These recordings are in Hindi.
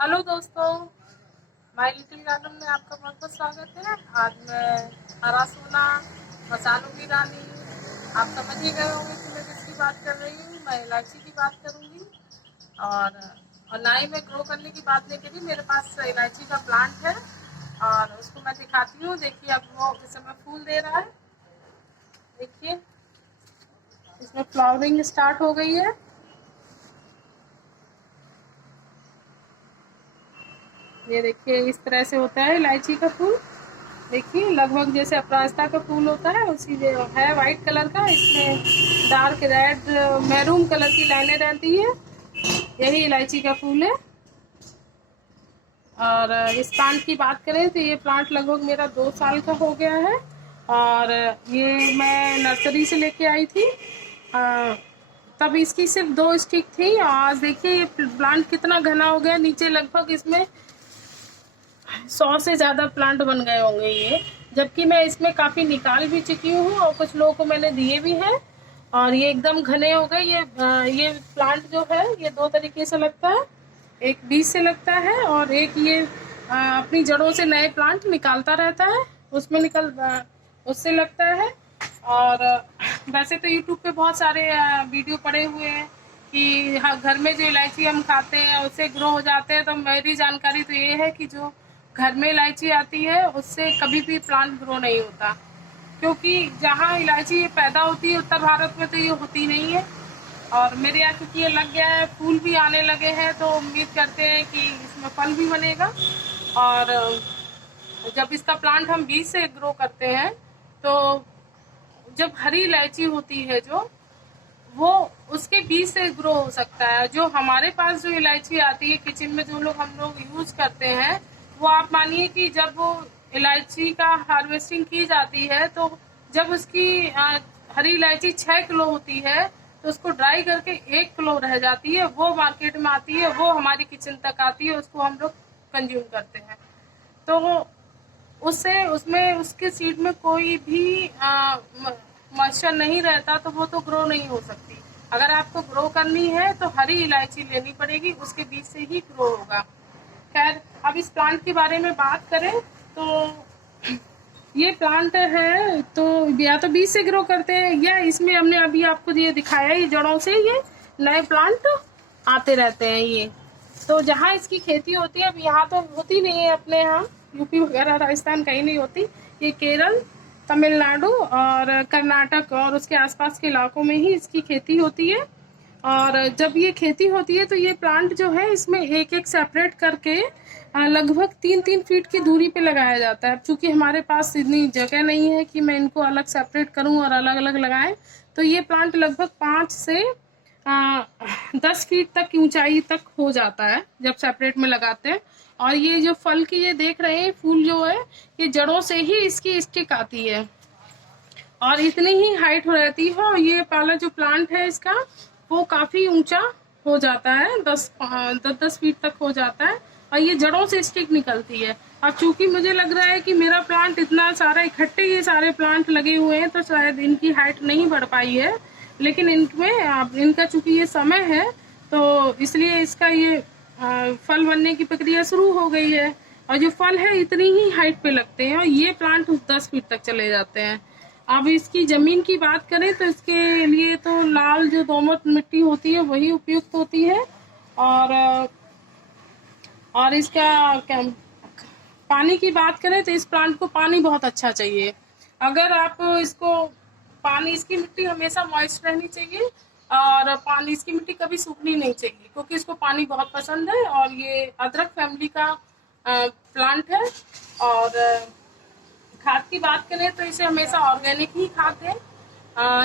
हेलो दोस्तों, माय लिटिल गार्डन में आपका बहुत बहुत स्वागत है। आज मैं हरा सोना, मसालों की रानी, आप समझ ही गए होंगे कि मैं किसकी बात कर रही हूँ। मैं इलायची की बात करूँगी और ना ही मैं ग्रो करने की बात नहीं करी। मेरे पास इलायची का प्लांट है और उसको मैं दिखाती हूँ। देखिए, अब वो इस समय फूल दे रहा है। देखिए, इसमें फ्लावरिंग स्टार्ट हो गई है। ये देखिए, इस तरह से होता है इलायची का फूल। देखिए, लगभग जैसे अपराजिता का फूल होता है उसी जो है, वाइट कलर का। इसमें डार्क रेड मैरून कलर की लाइनें रहती है। यही इलायची का फूल है। और इस प्लांट की बात करें तो ये प्लांट लगभग मेरा 2 साल का हो गया है। और ये मैं नर्सरी से लेके आई थी। तब इसकी सिर्फ 2 स्टिक थी। आज देखिए ये प्लांट कितना घना हो गया। नीचे लगभग इसमें 100 से ज़्यादा प्लांट बन गए होंगे ये। जबकि मैं इसमें काफ़ी निकाल भी चुकी हूँ और कुछ लोगों को मैंने दिए भी हैं। और ये एकदम घने हो गए। ये प्लांट जो है ये 2 तरीके से लगता है। एक बीज से लगता है और एक ये अपनी जड़ों से नए प्लांट निकालता रहता है, उससे लगता है। और वैसे तो यूट्यूब पे बहुत सारे वीडियो पड़े हुए हैं कि हाँ, घर में जो इलायची हम खाते हैं उससे ग्रो हो जाते हैं। तो मेरी जानकारी तो ये है कि जो घर में इलायची आती है उससे कभी भी प्लांट ग्रो नहीं होता, क्योंकि जहाँ इलायची पैदा होती है उत्तर भारत में तो ये होती नहीं है। और मेरे यहाँ क्योंकि ये लग गया है, फूल भी आने लगे हैं, तो उम्मीद करते हैं कि इसमें फल भी बनेगा। और जब इसका प्लांट हम बीज से ग्रो करते हैं तो जब हरी इलायची होती है जो, वो उसके बीज से ग्रो हो सकता है। जो हमारे पास जो इलायची आती है किचन में, जो हम लोग यूज करते हैं, वो आप मानिए कि जब वो इलायची का हार्वेस्टिंग की जाती है तो जब उसकी हरी इलायची 6 किलो होती है तो उसको ड्राई करके 1 किलो रह जाती है। वो मार्केट में आती है, वो हमारी किचन तक आती है, उसको हम लोग कंज्यूम करते हैं। तो उससे उसमें उसके सीड में कोई भी मॉइस्चर नहीं रहता, तो वो तो ग्रो नहीं हो सकती। अगर आपको ग्रो करनी है तो हरी इलायची लेनी पड़ेगी, उसके बीज से ही ग्रो होगा। खैर, अब इस प्लांट के बारे में बात करें तो ये प्लांट है तो या तो बीज से ग्रो करते हैं, या इसमें हमने अभी आपको ये दिखाया, ये जड़ों से ये नए प्लांट आते रहते हैं। ये तो जहाँ इसकी खेती होती है, अब यहाँ तो होती नहीं है, अपने यहाँ यूपी वगैरह राजस्थान कहीं नहीं होती। ये केरल, तमिलनाडु और कर्नाटक और उसके आसपास के इलाकों में ही इसकी खेती होती है। और जब ये खेती होती है तो ये प्लांट जो है इसमें एक एक सेपरेट करके लगभग 3-3 फीट की दूरी पे लगाया जाता है। चूंकि हमारे पास इतनी जगह नहीं है कि मैं इनको अलग सेपरेट करूं और अलग अलग लगाएं, तो ये प्लांट लगभग 5 से 10 फीट तक की ऊंचाई तक हो जाता है जब सेपरेट में लगाते हैं। और ये जो फल की ये देख रहे हैं फूल जो है, ये जड़ों से ही इसकी स्टिक आती है और इतनी ही हाइट हो रहती है। और ये पहला जो प्लांट है इसका, वो काफी ऊंचा हो जाता है, 10-10 फीट तक हो जाता है। और ये जड़ों से स्टिक निकलती है। अब चूंकि मुझे लग रहा है कि मेरा प्लांट इतना सारा इकट्ठे ये सारे प्लांट लगे हुए हैं तो शायद इनकी हाइट नहीं बढ़ पाई है, लेकिन इनमें अब इनका चूंकि ये समय है तो इसलिए इसका ये फल बनने की प्रक्रिया शुरू हो गई है। और जो फल है इतनी ही हाइट पे लगते हैं और ये प्लांट 10 फीट तक चले जाते हैं। अब इसकी जमीन की बात करें तो इसके लिए तो लाल जो दोमट मिट्टी होती है वही उपयुक्त होती है। और इसका क्या, पानी की बात करें तो इस प्लांट को पानी बहुत अच्छा चाहिए। अगर आप इसको पानी, इसकी मिट्टी हमेशा मॉइस्ट रहनी चाहिए और पानी, इसकी मिट्टी कभी सूखनी नहीं चाहिए, क्योंकि इसको पानी बहुत पसंद है। और ये अदरक फैमिली का प्लांट है। और खाद की बात करें तो इसे हमेशा ऑर्गेनिक ही खाद दें,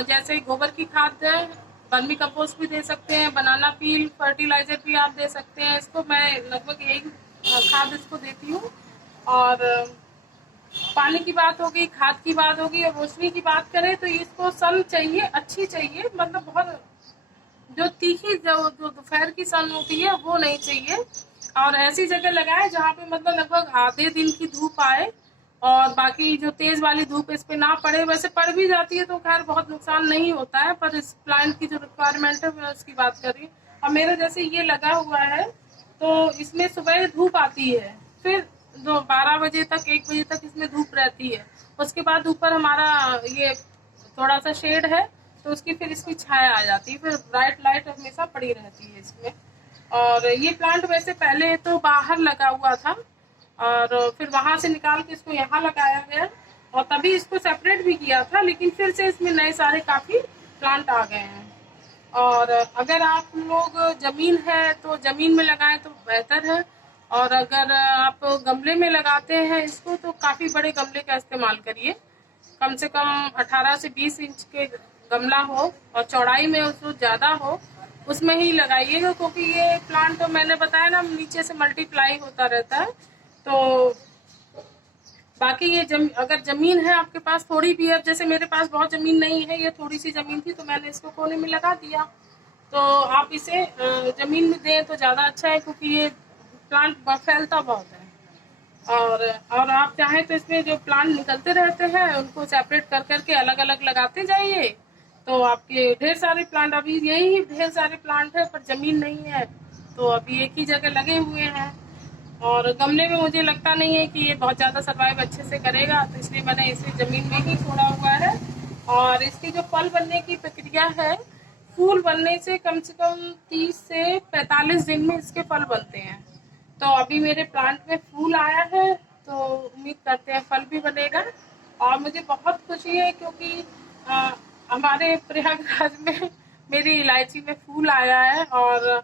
जैसे गोबर की खाद दें, वर्मी कंपोस्ट भी दे सकते हैं, बनाना पील फर्टिलाइजर भी आप दे सकते हैं। इसको मैं लगभग यही खाद इसको देती हूँ। और पानी की बात होगी, खाद की बात होगी, और रोशनी की बात करें तो इसको सन चाहिए, अच्छी चाहिए, मतलब बहुत जो तीखी जो दोपहर की सन होती है वो नहीं चाहिए। और ऐसी जगह लगाए जहाँ पे मतलब लगभग आधे दिन की धूप आए और बाकी जो तेज वाली धूप इस पे ना पड़े। वैसे पड़ भी जाती है तो खैर बहुत नुकसान नहीं होता है, पर इस प्लांट की जो रिक्वायरमेंट है मैं उसकी बात कर रही हूँ। और मेरे जैसे ये लगा हुआ है तो इसमें सुबह धूप आती है, फिर 12 बजे तक 1 बजे तक इसमें धूप रहती है। उसके बाद ऊपर हमारा ये थोड़ा सा शेड है, तो उसकी फिर इसकी छाया आ जाती है, फिर ब्राइट लाइट हमेशा पड़ी रहती है इसमें। और ये प्लांट वैसे पहले तो बाहर लगा हुआ था, और फिर वहां से निकाल के इसको यहाँ लगाया गया, और तभी इसको सेपरेट भी किया था, लेकिन फिर से इसमें नए सारे काफी प्लांट आ गए हैं। और अगर आप लोग जमीन है तो जमीन में लगाएं तो बेहतर है, और अगर आप गमले में लगाते हैं इसको तो काफी बड़े गमले का इस्तेमाल करिए। कम से कम 18 से 20 इंच के गमला हो और चौड़ाई में उसको ज्यादा हो, उसमें ही लगाइएगा, क्योंकि ये प्लांट तो मैंने बताया ना नीचे से मल्टीप्लाई होता रहता है। तो बाकी ये अगर जमीन है आपके पास थोड़ी भी है, जैसे मेरे पास बहुत जमीन नहीं है, ये थोड़ी सी जमीन थी तो मैंने इसको कोने में लगा दिया। तो आप इसे जमीन में दें तो ज्यादा अच्छा है, क्योंकि ये प्लांट फैलता बहुत है। और आप चाहें तो इसमें जो प्लांट निकलते रहते हैं उनको सेपरेट कर करके अलग अलग लगाते जाइए, तो आपके ढेर सारे प्लांट, अभी यही ढेर सारे प्लांट है पर जमीन नहीं है, तो अभी एक ही जगह लगे हुए हैं। और गमले में मुझे लगता नहीं है कि ये बहुत ज्यादा सर्वाइव अच्छे से करेगा, तो इसलिए मैंने इसे जमीन में ही छोड़ा हुआ है। और इसकी जो फल बनने की प्रक्रिया है, फूल बनने से कम 30 से 45 दिन में इसके फल बनते हैं। तो अभी मेरे प्लांट में फूल आया है, तो उम्मीद करते हैं फल भी बनेगा। और मुझे बहुत खुशी है क्योंकि हमारे प्रयागराज में मेरी इलायची में फूल आया है, और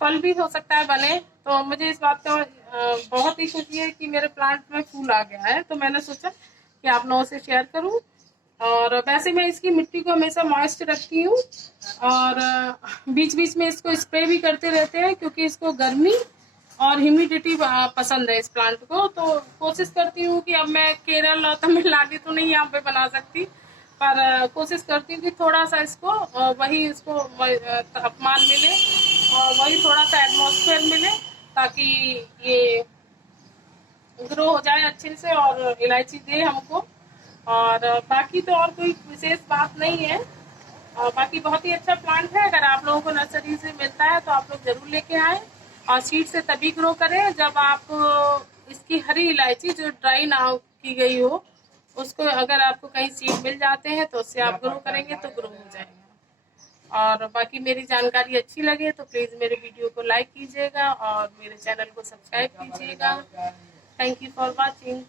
फल भी हो सकता है बने। तो मुझे इस बात का बहुत ही खुशी है कि मेरे प्लांट में फूल आ गया है, तो मैंने सोचा कि आप लोगों से शेयर करूं। और वैसे मैं इसकी मिट्टी को हमेशा मॉइस्ट रखती हूँ, और बीच बीच में इसको स्प्रे भी करते रहते हैं, क्योंकि इसको गर्मी और ह्यूमिडिटी पसंद है इस प्लांट को। तो कोशिश करती हूँ कि अब मैं केरल और तमिलनाडु तो नहीं यहाँ पे बना सकती, पर कोशिश करती हूँ कि थोड़ा सा इसको वही इसको तापमान मिले और वही थोड़ा सा एटमॉस्फेयर मिले, ताकि ये ग्रो हो जाए अच्छे से और इलायची दे हमको। और बाकी तो और कोई विशेष बात नहीं है। और बाकी बहुत ही अच्छा प्लांट है, अगर आप लोगों को नर्सरी से मिलता है तो आप लोग जरूर लेके आए। और सीड से तभी ग्रो करें जब आप इसकी हरी इलायची जो ड्राई ना की गई हो, उसको अगर आपको कहीं सीड मिल जाते हैं तो उससे आप ग्रो करेंगे तो ग्रो हो जाएगा। और बाकी मेरी जानकारी अच्छी लगे तो प्लीज मेरे वीडियो को लाइक कीजिएगा और मेरे चैनल को सब्सक्राइब कीजिएगा। Thank you for watching.